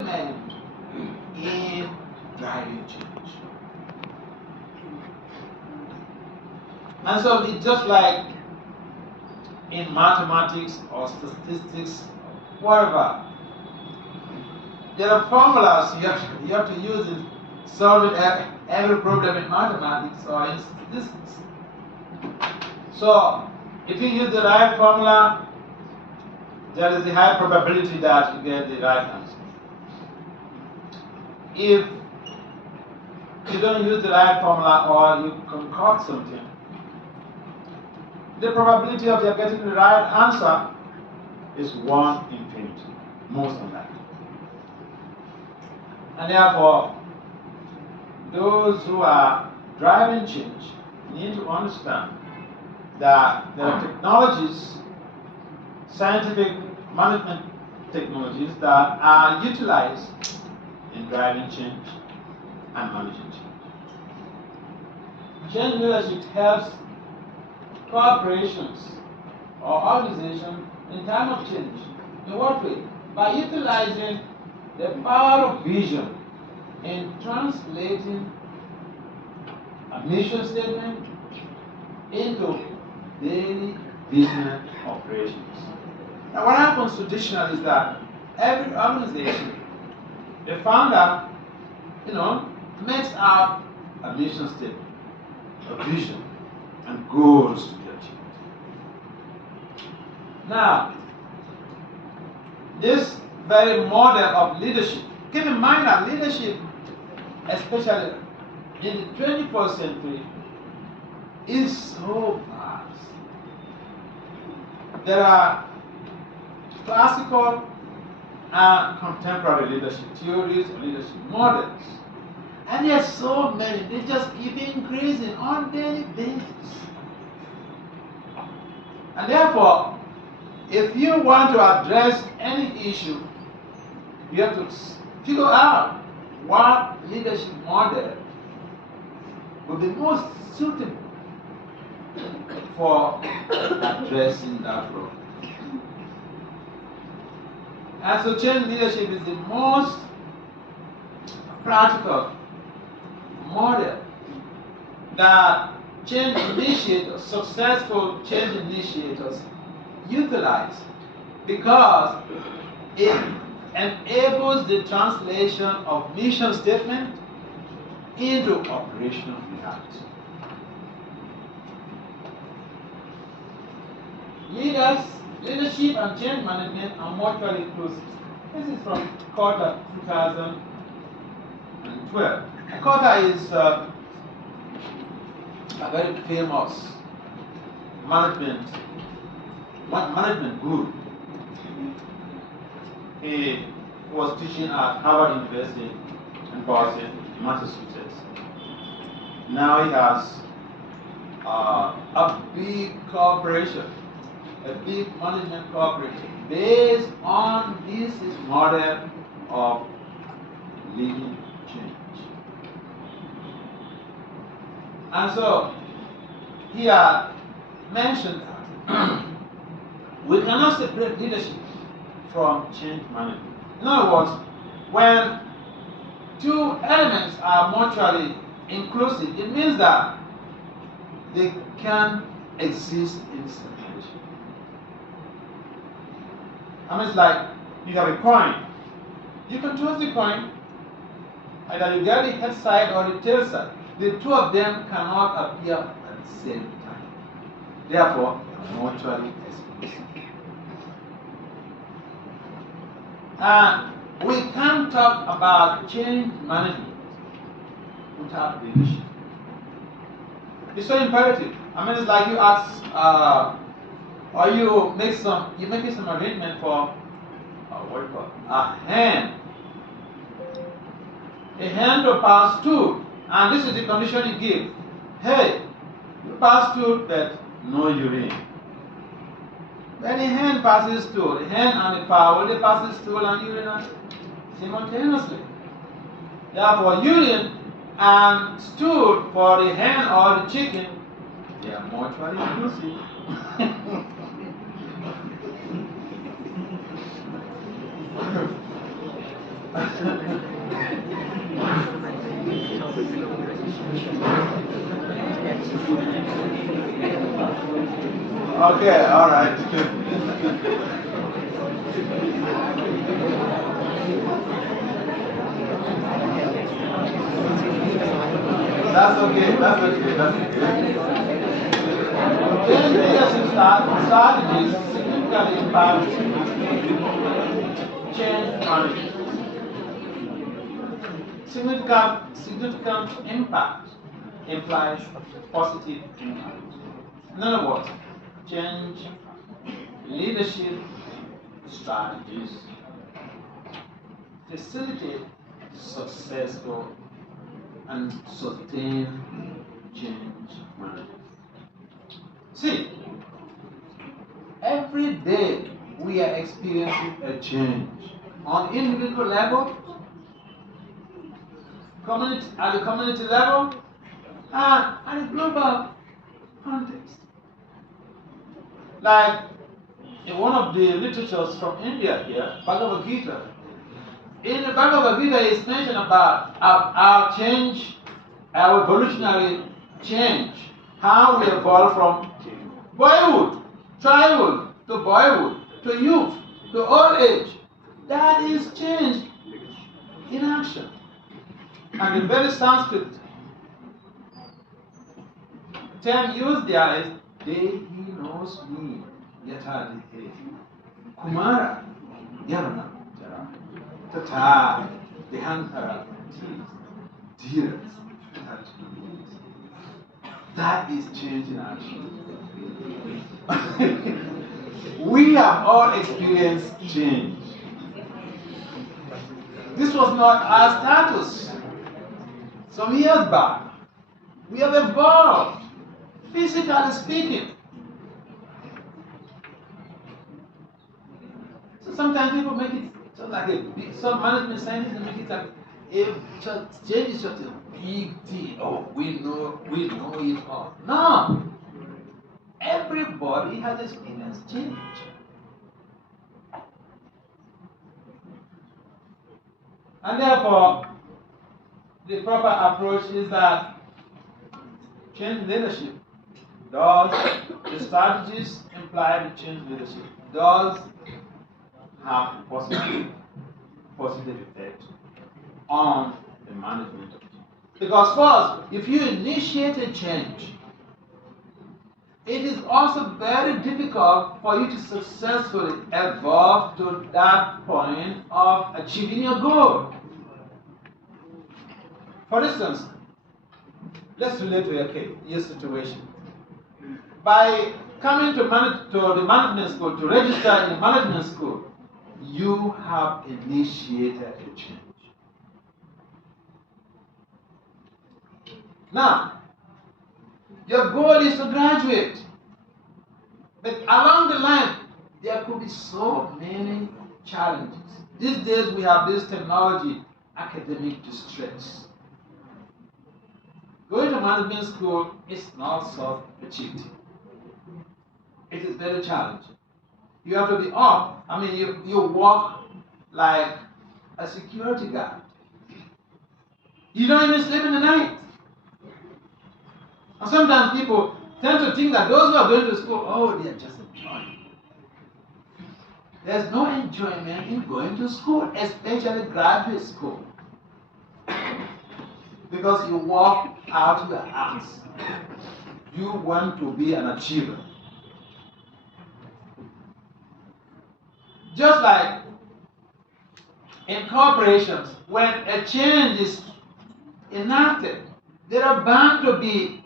in driving change. And so it's just like in mathematics or statistics, whatever. There are formulas you have to use in solving every problem in mathematics or in statistics. So if you use the right formula, there is a high probability that you get the right answer. If you don't use the right formula or you concoct something, the probability of you getting the right answer is 1 in infinity, most unlikely. And therefore, those who are driving change need to understand that there are technologies, scientific management technologies that are utilized in driving change and managing change. Change leadership helps corporations or organizations in time of change. In what way? By utilizing the power of vision in translating a mission statement into daily business operations. Now what happens traditionally is that every organization, the founder, makes up a mission statement, a vision, and goals to be achieved. Now, this very model of leadership, keep in mind that leadership, especially in the 21st century, is so vast. There are classical and contemporary leadership theories or leadership models. And there are so many, they just keep increasing on a daily basis. And therefore, if you want to address any issue, you have to figure out what leadership model would be most suitable for addressing that problem. And so change leadership is the most practical model that change initiators, successful change initiators, utilize because it enables the translation of mission statement into operational reality. Leadership and change management are mutually inclusive. This is from Kolkata 2012. Kolkata is a very famous management guru. He was teaching at Harvard University in Boston, Massachusetts. Now he has a big corporation, a big management corporation based on this model of leading change. And so he had mentioned that we cannot separate leadership from change management. In other words, when two elements are mutually inclusive, it means that they can exist in separation. I mean, it's like you have a coin. You can toss the coin, either you get the head side or the tail side. The two of them cannot appear at the same time. Therefore, they are mutually exclusive. And we can't talk about change management without leadership. It's so imperative. I mean, it's like you ask, or you make some arrangement for what do you call it? A hen to pass stool, and this is the condition you give. Hey, you pass stool, but no urine. When a hen passes stool, the hen and the fowl, they pass stool and urine simultaneously. Therefore, urine and stool for the hen or the chicken, they are mutually inclusive. Okay, all right. That's okay, that's okay, that's okay. Change leadership strategies significantly impact change management. Significant impact implies positive impact. In other words, change leadership strategies facilitate successful and sustained change management. See, every day we are experiencing a change on individual level, at the community level, and at the global context. Like in one of the literatures from India here, Bhagavad Gita. In the Bhagavad Gita, it's mentioned about our change, our evolutionary change, how we evolve from boyhood, childhood, to boyhood, to youth, to old age. That is change in action. And the very Sanskrit term used there is Dehi knows me, Yatha Dehi. Kumara, Yarana, Tata, Dehantara, Dheeraj. That is change in action. We have all experienced change. This was not our status. Some years back, we have evolved, physically speaking. So sometimes people make it just like a big, some management scientists make it like change is just a big deal. Oh, we know it all. No. Everybody has experienced change. And therefore, the proper approach is that change leadership the strategies implied in change leadership does have a positive effect on the management of change. Because first, if you initiate a change, it is also very difficult for you to successfully evolve to that point of achieving your goal. For instance, let's relate to your situation. By coming to the management school, to register in the management school, you have initiated a change. Now, your goal is to graduate. But along the line, there could be so many challenges. These days we have this technology, academic distress. Going to management school is not so achieved. It is very challenging. You have to be up. I mean, you walk like a security guard. You don't even sleep in the night. And sometimes people tend to think that those who are going to school, oh, they are just enjoying. There's no enjoyment in going to school, especially graduate school. Because you walk out your house. You want to be an achiever. Just like in corporations, when a change is enacted, there are bound to be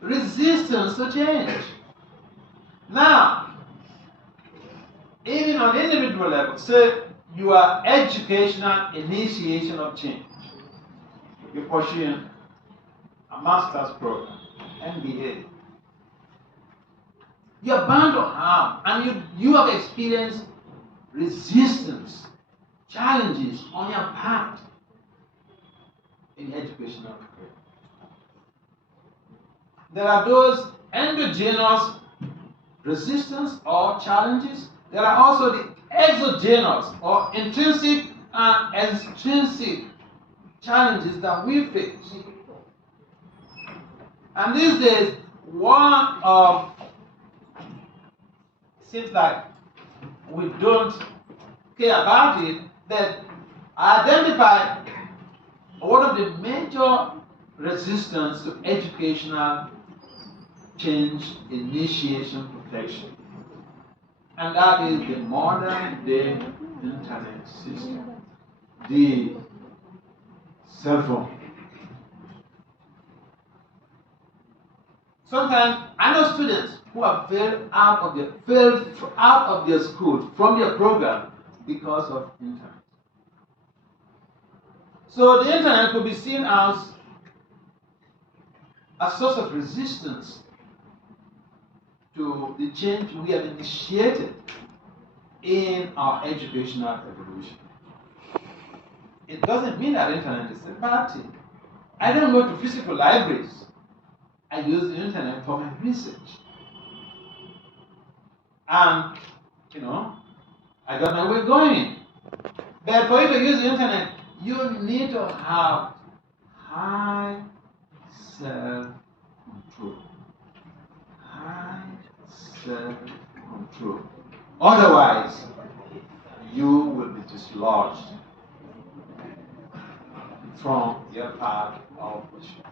resistance to change. Now, even on individual level, say you are educational initiation of change. You're pursuing a master's program, MBA. You're bound to have, and you have experienced resistance, challenges on your path in educational career. There are those endogenous resistance or challenges. There are also the exogenous or intrinsic are extrinsic challenges that we face. And these days, one of seems like we don't care about it, but identify one of the major resistance to educational change initiation protection, and that is the modern day internet system, the cell phone. Sometimes I know students who have failed out of their school from their program because of internet. So the internet could be seen as a source of resistance to the change we have initiated in our educational evolution. It doesn't mean that internet is a bad thing. I don't go to physical libraries. I use the internet for my research. And, I got my way going. But for you to use the internet, you need to have high self-control. High self-control. Otherwise, you will be dislodged from your path of worship.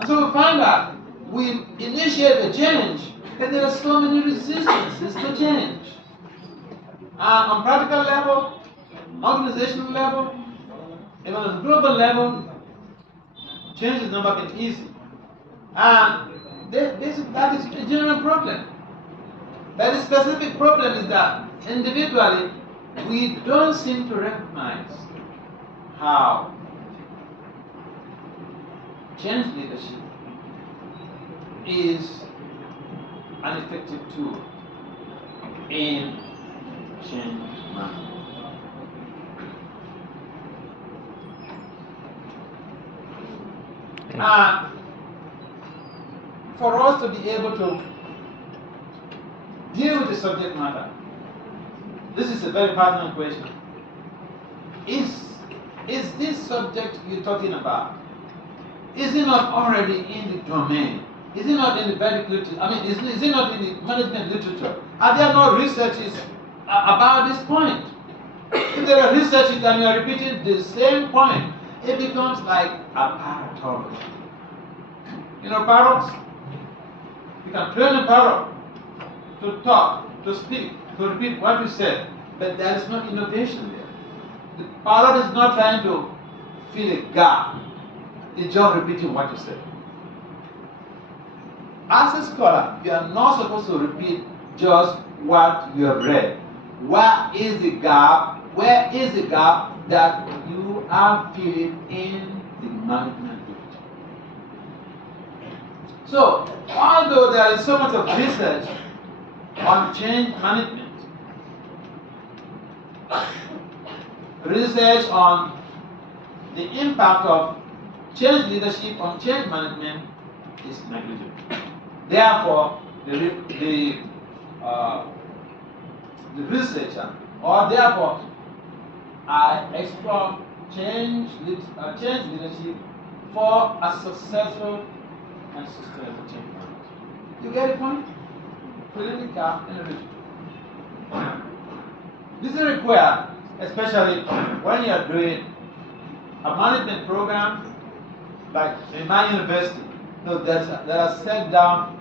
And so we find that we initiate a change, and there are so many resistances to change. On practical level, organizational level, even on global level, change has never been easy. And that is a general problem. But the specific problem is that individually, we don't seem to recognize how change leadership is an effective tool in change management. And for us to be able to deal with the subject matter, this is a very pertinent question. Is this subject you're talking about, is it not already in the domain? Is it not in the medical literature? Is it not in the management literature? Are there no researches about this point? If there are researches and you are repeating the same point, it becomes like a parrotology. Parrots? You can train a parrot to talk, to speak, to repeat what you said, but there is no innovation there. The parrot is not trying to fill a gap. It's just repeating what you said. As a scholar, you are not supposed to repeat just what you have read. Where is the gap? Where is the gap that you are filling in the management literature? So, although there is so much of research on change management, research on the impact of change leadership on change management is negligible. Therefore, the researcher, or therefore, I explore change leadership for a successful and sustainable change management. You get the point? Filling the gap in the literature. This is required, especially when you are doing a management program, like in my university. There are set down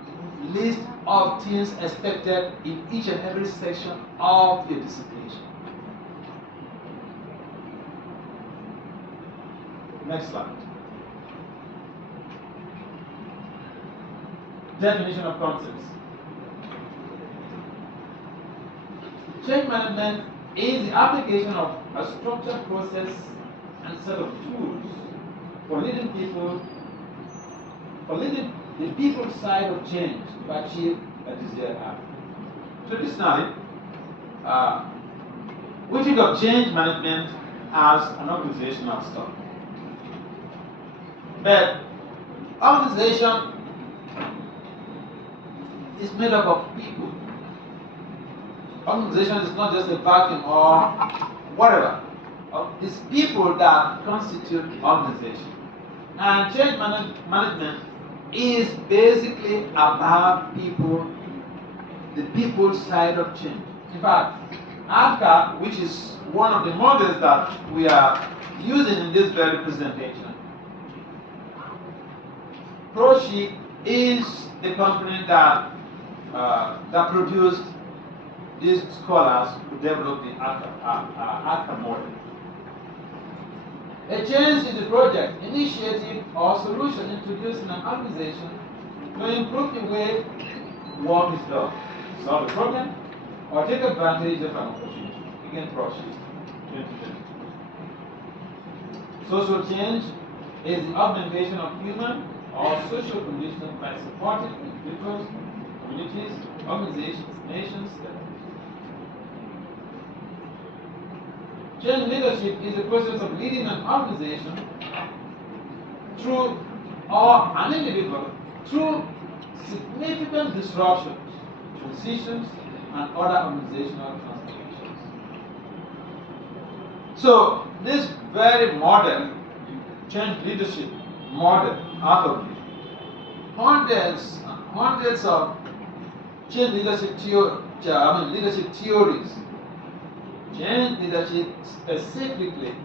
list of things expected in each and every section of your dissertation. Next slide. Definition of concepts. Change management is the application of a structured process and set of tools for leading the people's side of change to achieve a desired outcome. Traditionally, we think of change management as an organizational stuff. But organization is made up of people. Organization is not just a vacuum or whatever. It's people that constitute organization. And change management is basically about people, the people side of change. In fact, AFCA, which is one of the models that we are using in this very presentation, ProSheet is the company that produced these scholars who developed the AFCA model. A change is a project, initiative, or solution introduced in an organization to improve the way work is done, solve a problem, or take advantage of an opportunity. Again, ProSheet 2020. Social change is the augmentation of human or social conditions by supporting individuals, communities, organizations, nations. Change leadership is the process of leading an organization through, or an individual, through significant disruptions, transitions, and other organizational transformations. So, this very model, change leadership model, out of hundreds and hundreds of change leadership leadership theories. Change leadership specifically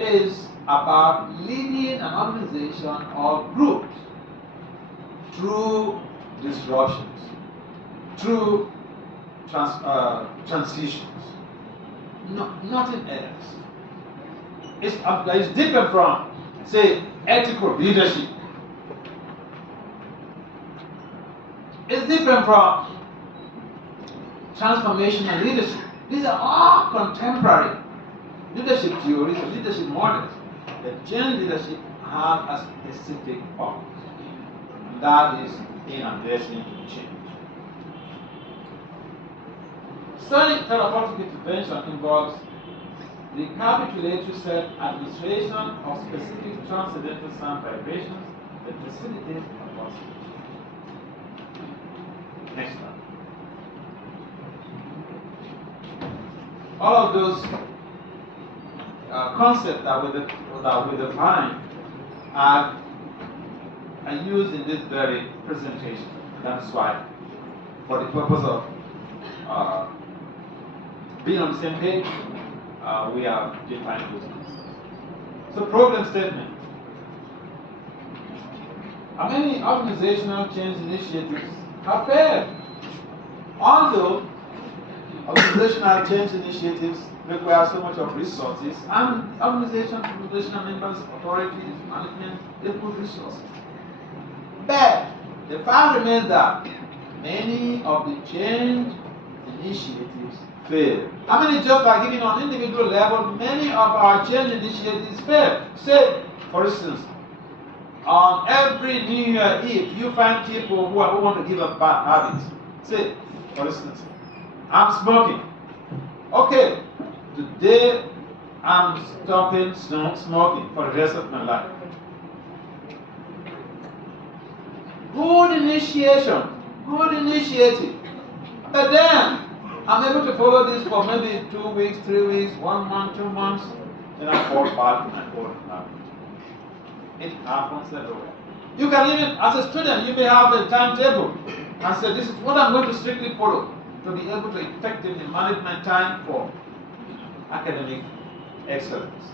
is about leading an organization or group through disruptions, through transitions. Nothing else. It's different from, say, ethical leadership. It's different from transformational leadership. These are all contemporary leadership theories or leadership models. But change leadership has a specific purpose, and that is in addressing change. Studying therapeutic intervention involves recapitulatory self-administration of specific transcendental sound vibrations that facilitate advancement. Next slide. All of those concepts that we define are used in this very presentation. That's why, for the purpose of being on the same page, we have defined those concepts. So, problem statement. How many organizational change initiatives have failed? Although organizational change initiatives require so much of resources, and organizational members, authorities, management, they put resources. But the fact remains that many of the change initiatives fail. I mean, just by giving on individual level, many of our change initiatives fail. Say, for instance, on every New Year Eve, you find people who want to give up bad habits. Say, for instance, I'm smoking. Okay, today I'm stopping smoking for the rest of my life. Good initiation, good initiative. But then I'm able to follow this for maybe 2 weeks, 3 weeks, 1 month, 2 months, then I fall back and I fall back. It happens everywhere. You can even, as a student, you may have a timetable and say, this is what I'm going to strictly follow to be able to effectively manage my time for academic excellence.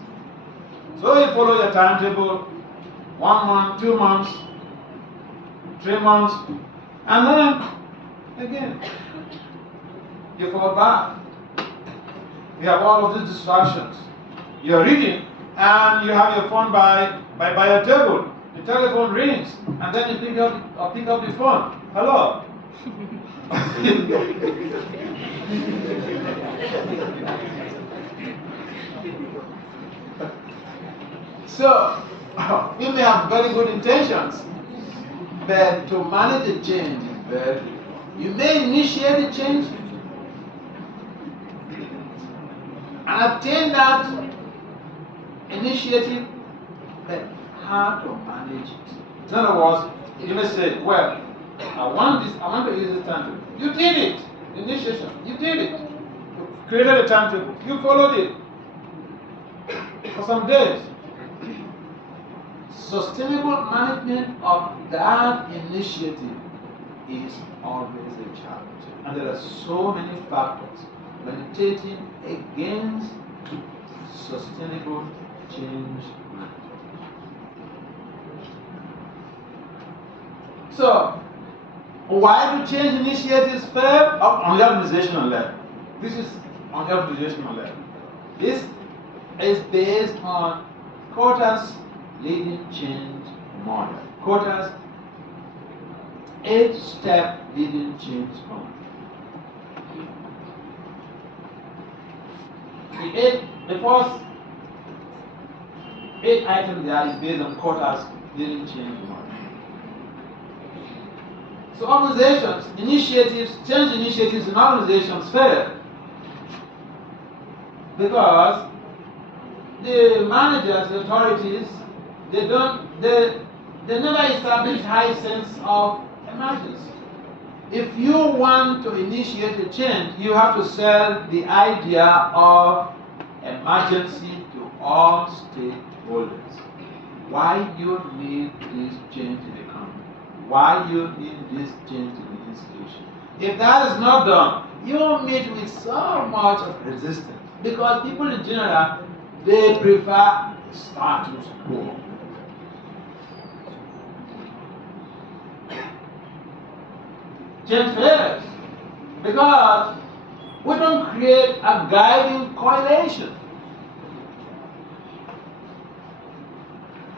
So you follow your timetable, 1 month, 2 months, 3 months, and then again, you fall back. You have all of these distractions. You're reading, and you have your phone by your table. The telephone rings, and then you pick up the phone. Hello. So, you may have very good intentions, but to manage the change is very difficult. You may initiate the change and obtain that initiative, but how to manage it. In other words, you may say, well, I want to use this time. You did it, initiation, you did it. created a timetable. You followed it for some days. Sustainable management of that initiative is always a challenge. And there are so many factors militating against sustainable change management. So, why do change initiatives fail? On the organizational level. This is on the organizational level. This is based on Kolkata's leading change model. Kolkata's 8-step leading change model. The first 8 items there is based on Kolkata's leading change model. So organizations, change initiatives in organizations fail because the managers, the authorities, they never establish high sense of emergency. If you want to initiate a change, you have to sell the idea of emergency to all stakeholders. Why you need this change in the company? Why you need this change in the institution? If that is not done, you will meet with so much of resistance because people in general, they prefer status quo. Change fails because we don't create a guiding correlation.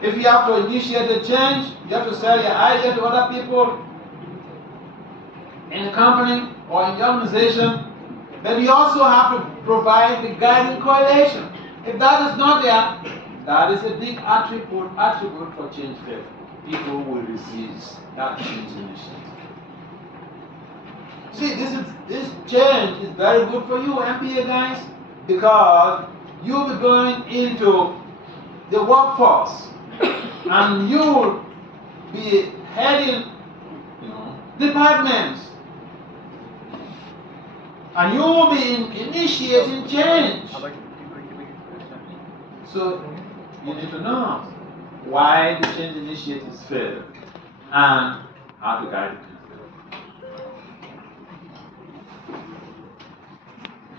If you have to initiate a change, you have to sell your idea to other people in the company or in the organization, but you also have to provide the guiding correlation. If that is not there, that is a big attribute for change failure. People will resist that change initiative. See, this change is very good for you, MPA guys, because you'll be going into the workforce and you'll be heading departments and you will be initiating change. So you need to know why the change initiatives fail and how to guide it.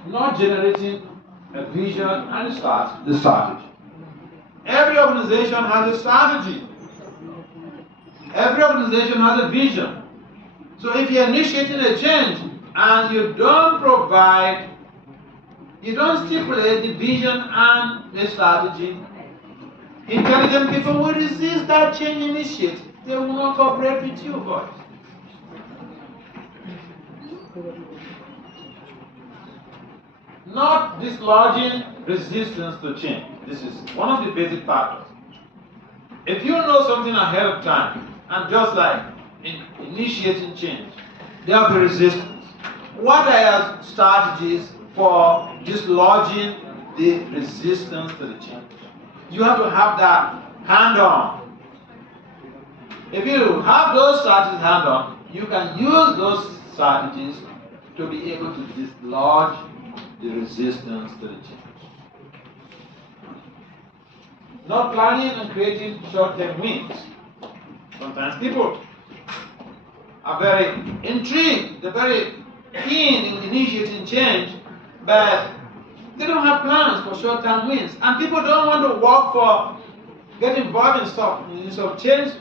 Not generating a vision and the strategy. Every organization has a strategy. Every organization has a vision. So if you're initiating a change and you don't stipulate the vision and the strategy, intelligent people will resist that change initiative. They will not cooperate with you, boys. Not dislodging resistance to change. This is one of the basic factors. If you know something ahead of time, and just like in initiating change, there will be resistance. What are your strategies for dislodging the resistance to the change? You have to have that hand-on. If you have those strategies hand-on, you can use those strategies to be able to dislodge the resistance to the change. Not planning and creating short-term wins. Sometimes people are very intrigued, they're very keen in initiating change, but they don't have plans for short-term wins. And people don't want to work for, get involved in some change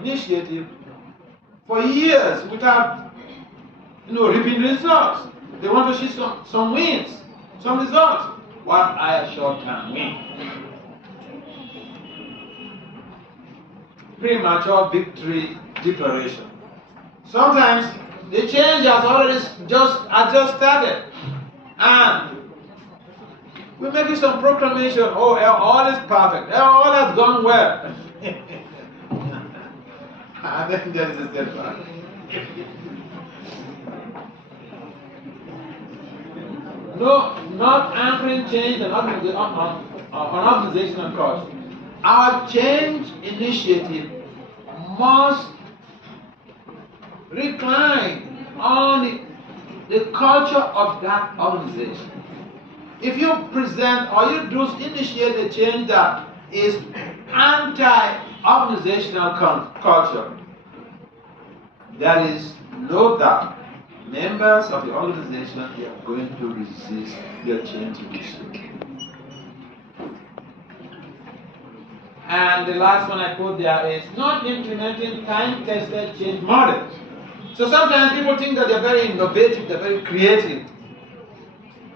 initiative for years without reaping results. They want to see some wins, some results. What are a short-term win? Premature victory declaration. Sometimes the change has already just started, and we're making some proclamation. Oh, all is perfect. All has gone well. And then there is a setback. No, not anchoring change on organizational cost. Our change initiative must recline on the culture of that organization. If you present or you do initiate a change that is anti-organizational culture, there is no doubt members of the organization are going to resist your change initiative. And the last one I put there is not implementing time-tested change models. So sometimes people think that they're very innovative, they're very creative.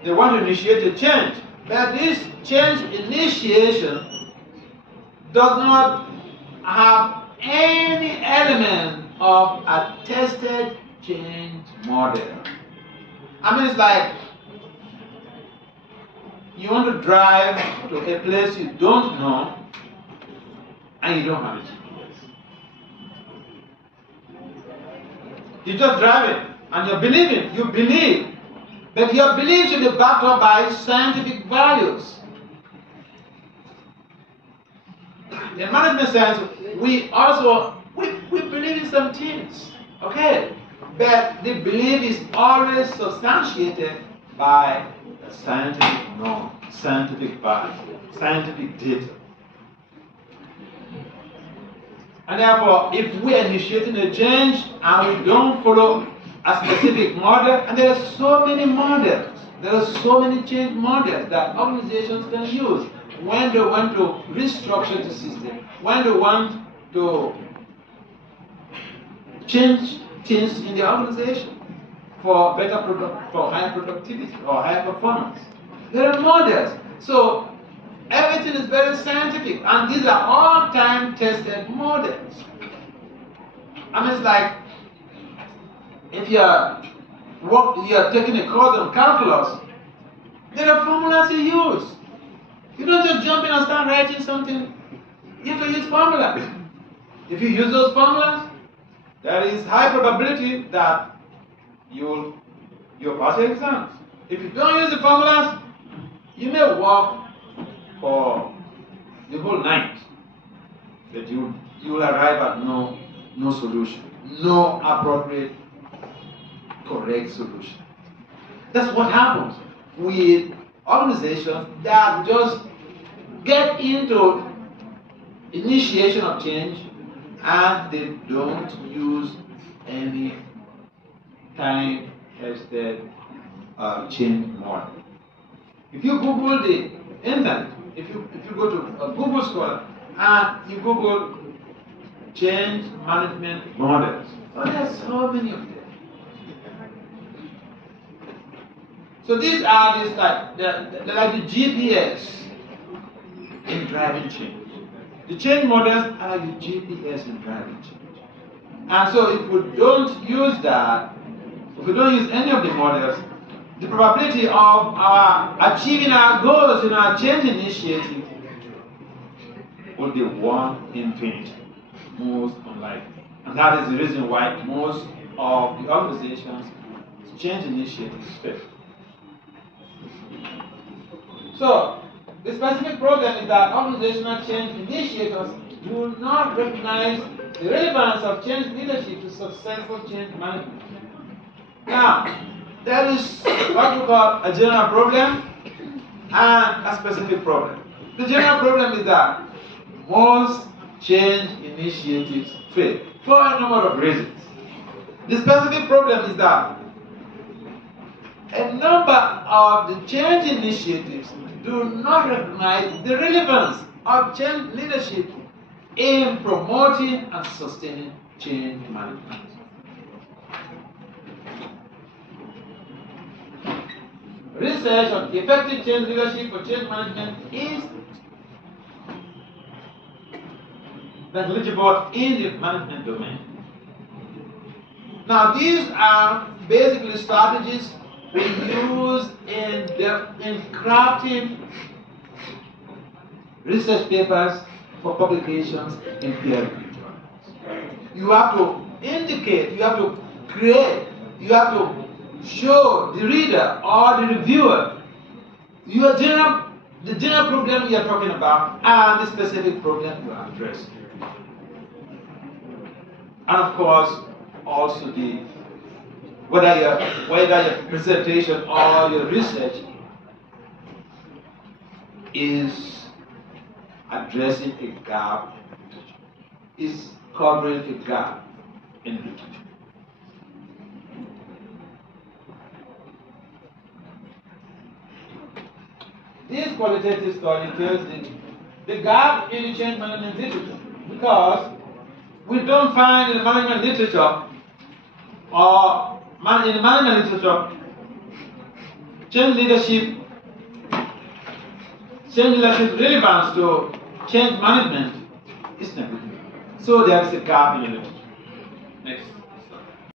They want to initiate a change. But this change initiation does not have any element of a tested change model. I mean, it's like you want to drive to a place you don't know and you don't have a GPS. You just drive it and you're believing, you believe. But your belief should be backed up by scientific values. In management science, we believe in some things, okay? But the belief is always substantiated by scientific norm, scientific value, scientific data. And therefore, if we are initiating a change and we don't follow a specific model, and there are so many models, there are so many change models that organizations can use when they want to restructure the system, when they want to change things in the organization for better for higher productivity or higher performance. There are models. So everything is very scientific, and these are all time-tested models. I mean, it's like if you're taking a course on calculus, there are formulas you use. You don't just jump in and start writing something. You have to use formulas. If you use those formulas, there is high probability that you'll pass your exams. If you don't use the formulas, you may work for the whole night, but you will arrive at no solution, no appropriate, correct solution. That's what happens with organizations that just get into initiation of change and they don't use any time-tested change model. If you Google the internet, if you go to Google Scholar and you Google change management models, there are so many of them. So these are they're like the GPS in driving change. The change models are like the GPS in driving change. And so if we don't use that, if we don't use any of the models, the probability of our achieving our goals in our change initiative will be 1 in infinity, most unlikely. And that is the reason why most of the organizations' change initiatives fail. So, the specific problem is that organizational change initiators do not recognize the relevance of change leadership to successful change management. Now, there is what we call a general problem and a specific problem. The general problem is that most change initiatives fail for a number of reasons. The specific problem is that a number of the change initiatives do not recognize the relevance of change leadership in promoting and sustaining change management. Research on effective change leadership for change management is negligible in the management domain. Now, these are basically strategies we use in crafting research papers for publications in peer-reviewed journals. You have to indicate, you have to create, you have to show the reader or the reviewer the general problem you are talking about and the specific problem you are addressing. And of course, also whether your presentation or your research is addressing a gap, is covering a gap in literature. This qualitative study tells the gap in the change management literature, because we don't find in the management literature or in the management literature change leadership relevance to change management is neglected. So there is a gap in the literature. Next.